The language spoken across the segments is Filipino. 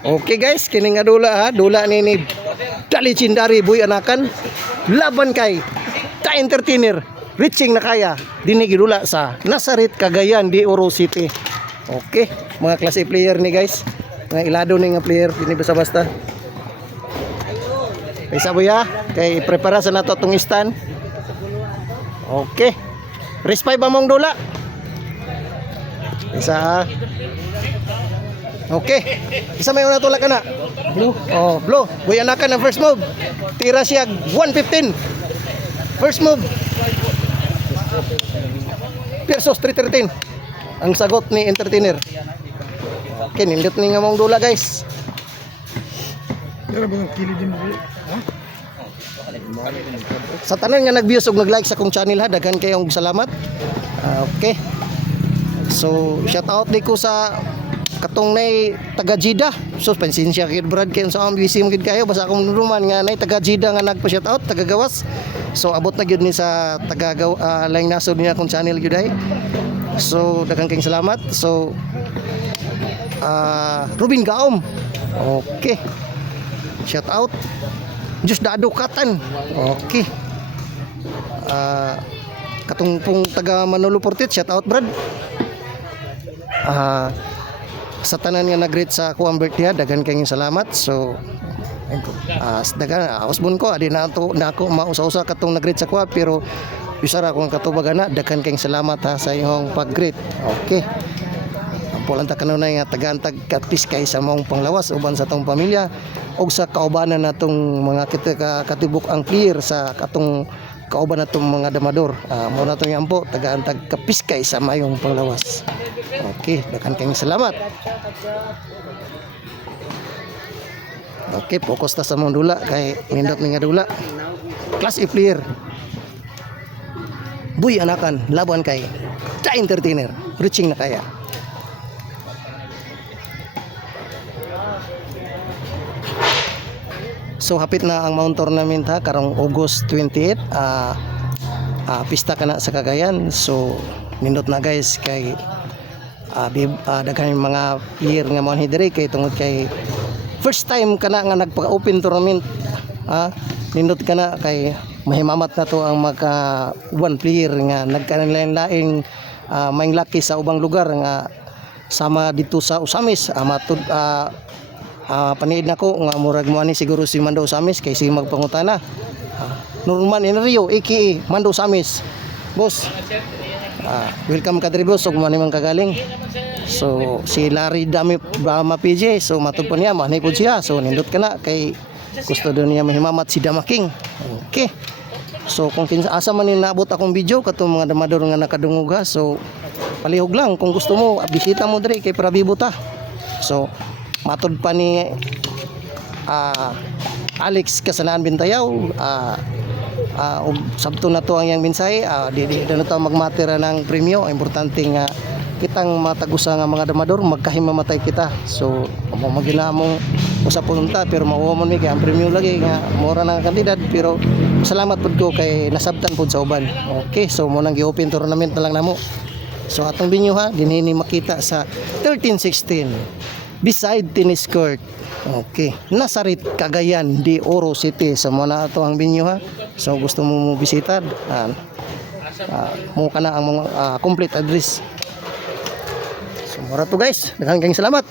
Okay guys, kining nga dula ha, dula ni legendary Boy Anakan laban kay Ta Entertainer, reaching na kaya dinig dula sa Nazaret, Cagayan de Oro City. Okay, mga klase player ni guys, mga ilado ni nga player, hindi basta-basta. Isa boy ha, kay prepara sa nato tong stand. Okay, race 5 among dula. Isa ha. Okay, isa may una tulak ka na. Blue. Oh, blue. Boy Anakan ang first move. Tira siya 115. First move. Persos 313. Ang sagot ni Entertainer. Okay, nindot ni nga mong dula guys. Sa tanan nga nag-views ug nag-like sa kong channel ha, daghan kayong salamat. Okay. So, shout out di ko sa katong nay taga Jeddah. So pensensya kid Brad kay sa busy mo gid kayo basta akong nuruman nga nay taga Jeddah nga nagpa shout out taga Gawas. So abot na gyud ni sa taga laing nasod niya akong channel gyud ay. So daghang kayong salamat. So Rubin Gaom. Okay. Shout out. Just Dado Katan. Okay. Katong pong taga Manolo Portit, shout out Brad. Sa tanan nga nag-greet sa akong birthday, daghan kayong salamat. So daghan usbon ko adi na ako mausa-usa katong nag-greet sa kuha, pero bisara akong katubagan na daghan kayong salamat ha sa imong pag-greet. Okay. Ampulan ta kanunay nga tagantag kapiskay sa mong panglawas uban sa tong pamilya ug sa kaubanan natong mga katibuk ang clear sa katong kauban natong mga damador. Mo na tong ampo tagantag kapiskay sa mayong panglawas. Okay, daghan kayong salamat. Okay, focus ta sa mong dula kay nindot ni nga dula. Class A player. Boy Anakan laban kay Ta Entertainer, reaching na kaya. So hapit na ang Mount Tournament ha karong August 28. Pista ka na sa Cagayan. So nindot na guys kay daghan mga player nga mo hidre kay tungod kay first time kana nga nagpa-open tournament. Nindot kana kay mahimamat na to ang maka one player nga nagkanain-laing may laki sa ubang lugar nga sama dito sa Usamis. Matud paniid nako nga murag mo ani siguro si Mando Usamis kay si magpangutana. Norman Enrio aka Mando Usamis. Boss. Welcome ka diri boss ug man man kagaling. So si Larry Dami Brahma PJ, so matud pa niya manay pud siya. So nindot kana kay gusto do niya mahimamat si Damaking. Okay. So kung kinsa asa man ni naabot akong video katong mga damador nga nakadungog ha. So palihog lang kung gusto mo bisita mo diri kay para bibuta. So matud pa ni Alex Kasanaan Bintayaw sabto na to ang yang minsay di na to magmatera ng premyo. Importante nga kitang matagusa nga mga damador magkahimamatay kita. So magina mong usa punta pero mauwa mi kay ang premyo lagi nga mura na kandidat, pero salamat pud ko kay nasabtan pud sa uban. Okay, so mo nang gi-open tournament na lang namo. So atong binyo ha dinhi makita sa 1316 beside tennis court. Okay, Nazaret, Cagayan de Oro City. So muna ito ang binyo ha. So gusto mo bisita, mo ka na ang complete address. So mura to guys, daghang kayong salamat.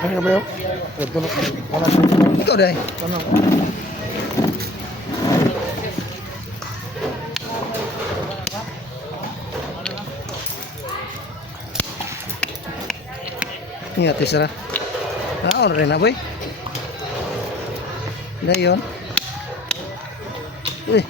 Ano ka ba yun? Ikaw dahi. Ingat isra. Ano rin na boy? Dayon. Uy.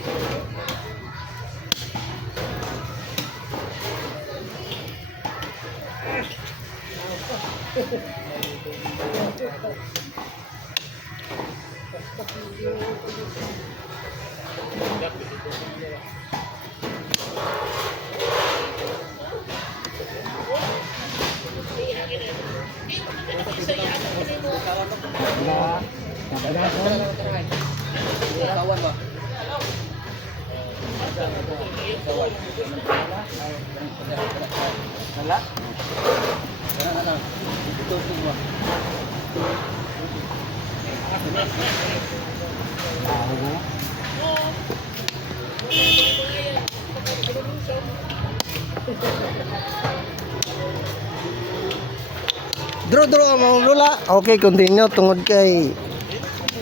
Draw ang lula. Okay, continue tungod kay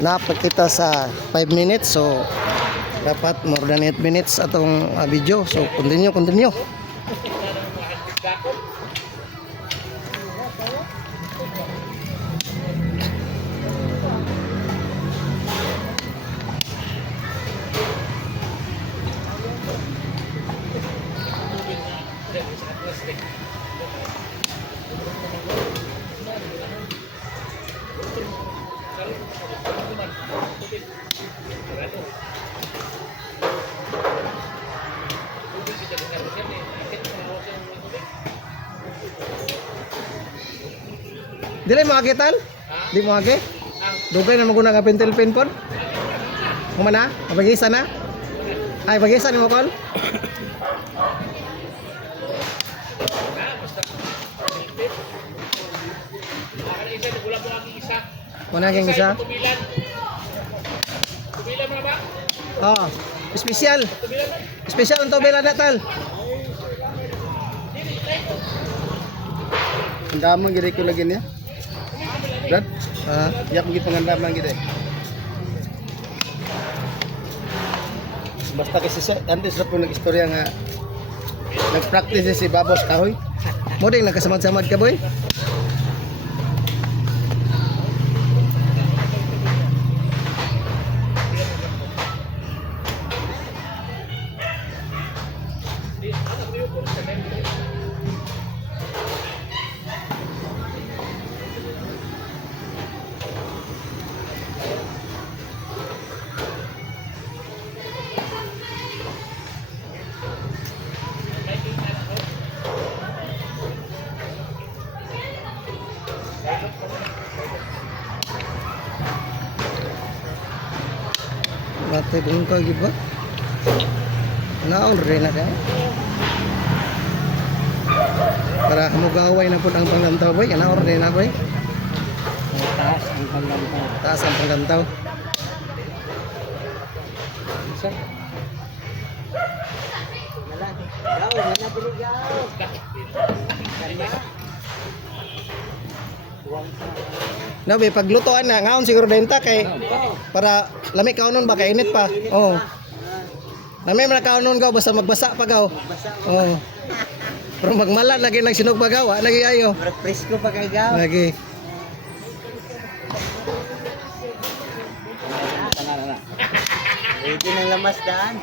napakita sa 5 minutes, so dapat more than 8 minutes atong video, so continue. Dili mo akitan? Di mo agi? Dugay na maguna ka pentel pen pod? Kumana? Pagisa na? Ay, pagisa ni mo kon? Mana yang isa? Tubilan mo na ba? Oh, special. Special ang tubilan na tal. Ang damang gid ko lagi niya. Brad, yak mo gid pangandaman gid. Basta kasi antes ra po nag-istorya nga nag-practice si Babos kahoy. Mo ding nakasamad-samad ka boy. Mati bungka gitu ba? Naon rin na kaya? Para mugaway na po ang panglantaw boy. Naon rin na boy? Taas ang panglantaw. Taas ang panglantaw. Isa. Wala. Gaw, mana biligaw. No, be paglutoan na ngaon siguro denta kay para lami kaunon ba kay init pa. Oh. Lami man kaunon gaw basta magbasa pa gaw. Oh. Pero magmalan lagi nagsinog pa gaw, lagi ayo. Presko pa kay gaw. Lagi. Ready nang lamas daan.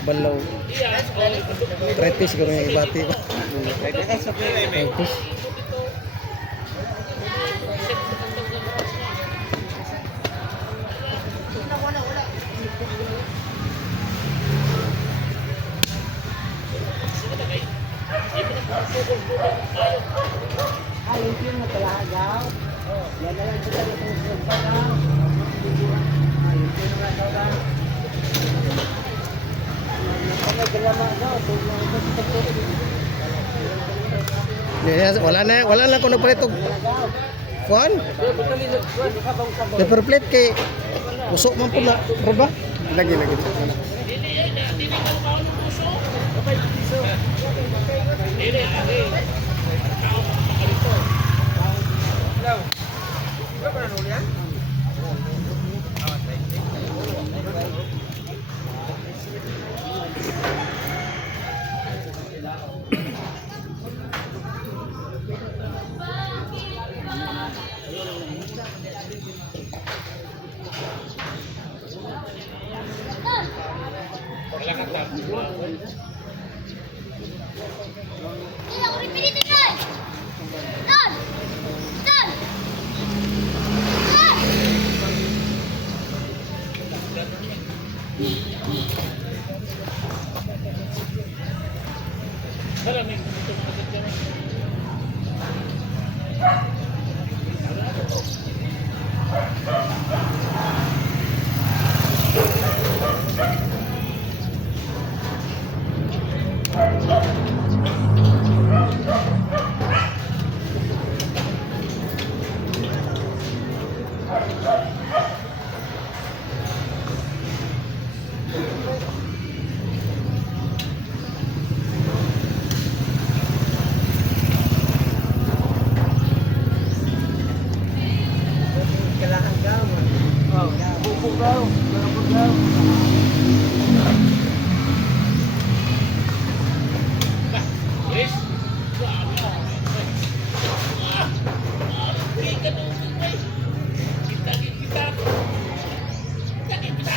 Balaw. Tretis ko yung ibati ba? Tretis. Ayun yung natalagaw. Yan na lang kita itong pagpagaw. Ayun yung natalagaw. Wala na ko nagpalit og kuan. Paper plate kay usok man pula, bro ba? Lagi.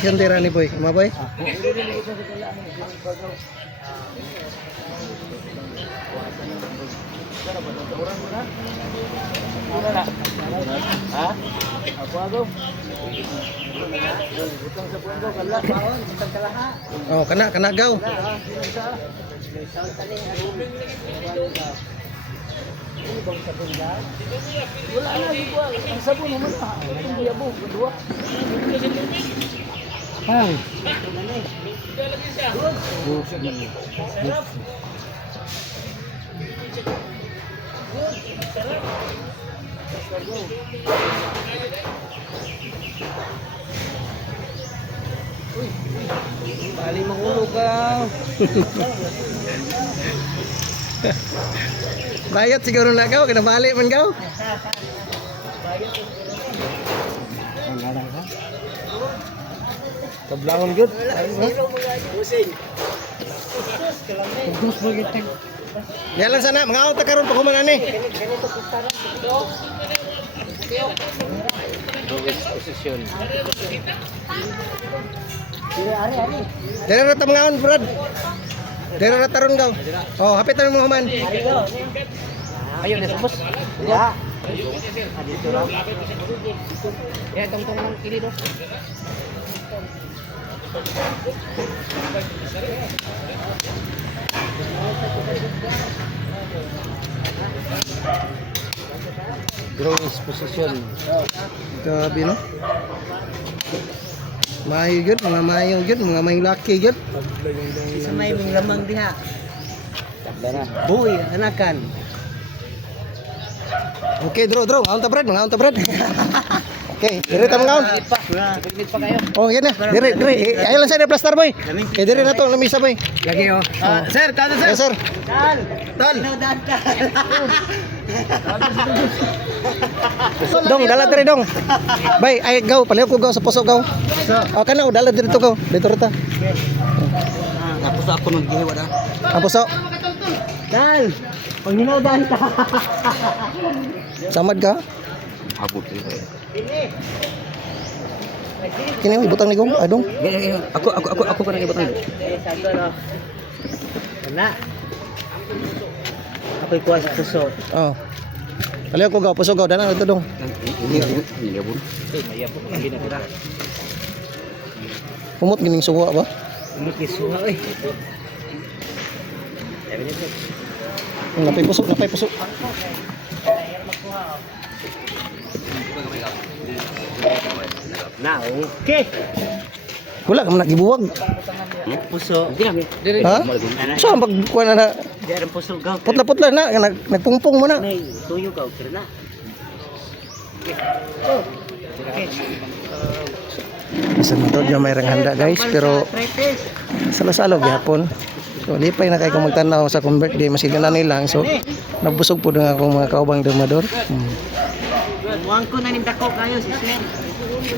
Yan tira ni boy, maboy. Oh, kena gaw. Bali mahulog ka. Bayad siguro na gaw, kena balik man gaw. Tablahon good. Yan lang sana, mga auto karon pa kumanan ni. Posisyon. Dere ra ta mga on, Brad. Dere ra taron gaw. Oh, hapit na mo human. Ayo na bos. Ya. Dito lang. Ya tong kili do. Drawing position. Grabe no. Mayo gyud, mga mayo gyud, mga mayo laki gyud. Sa may mong lamang diha. Buhi anakan. Okay, draw. Ngaon ta Brad, mga ta Brad. Okay, dire ta mga on. Paglit pa kayo. Oh, yan na. Dire. Ayo lang sa na plaster boy. Kay dire na to, lamisa boy. Lagi oh. Sir, kada sir. Yes, sir. Tal. Dong, dala dire dong. Bay, ay gaw, paliw ko gaw sa puso gaw. Oh, kana dala dire to gaw. Dito rata. Tapos ako maggihiwa na. Ang puso. Tal. Pag hinawdan ka. Samad ka? Abot. Kini ibutang ni gong, adong. Ako ka nang ibutang. Na. Ako'y kuha sa puso. Oh. Paliw ko gaw, puso gaw, dala dito dong. Nilabon. Nilabon lagi na tira. Kumot gining suwa ba? Umot ni suha oy. Napay pusok. Na, okay. Wala ka man nagibuwag. Puso. Ha? Saan pagkuha na Diyan po sugaw. Putla-putla na, nagpungpong mo na. May tuyo ka, okay na. Sa metod yung mayroong handa guys, pero salo-salo gyapon. So lipay na kay kung magtanaw sa kung birthday masiganan nilang. So nabusog po nga akong mga kaubang domador. Muang ko na ning dako kayo si Sir.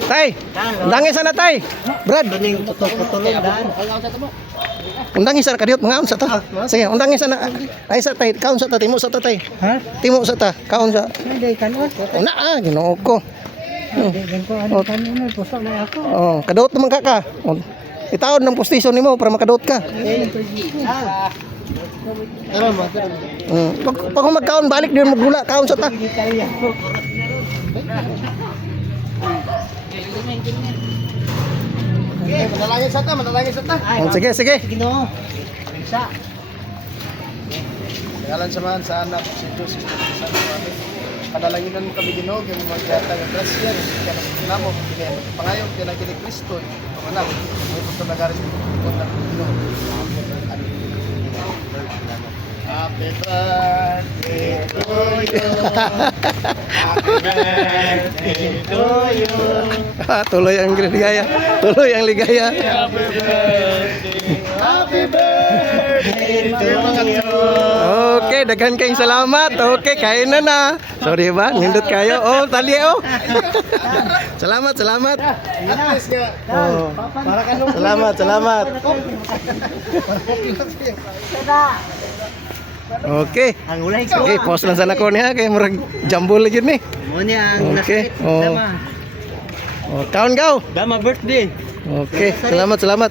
Tay, undangi sana tay. Brad, Kaning putol-putulong dan. undangi sana kadiot mga unsa ta. Sige, undangi sana. Ay sa tay, kaon sa ta timo sa ta tay. Ha? Timo sa ta, kaon sa. Hindi kanwa. Una Ginoo ko. Hindi ko ano kanina puso na ako. Oh, kadot naman ka. Oh, itaon ng postisyon nimo para makadot ka. Tara mo. Pag magkaon balik din magula kaon sa ta. Manalangin sa ta, manalangin sa ta. Sige, sige. Ginoo. Sa Ngalan sa man sa anak si Diyos sa amin. Panalanginan mo kami Ginoo, yung magyata ng grasya, kaya namo pangayo kaya kini Kristo. Panganak, may punto nagaris ko na Ginoo. Happy birthday to you. Happy birthday to you. Tuloy ang ligaya. Tuloy ang ligaya. Happy birthday to you. Okay, daghan kayong salamat. Okay, kain na na. Sorry ba? Nindot kayo. Oh, tali oh. Salamat, salamat. Yes, nga. Oh. Para ka nung Salamat, salamat. Okay. ang ulay ko. Okay, pause lang sana ko niya kay murag jambol lagi ni. Mo niya ang Okay. nasakit. Oh. Dama. Oh, kaon gaw. Dama birthday. Okay, salamat, salamat.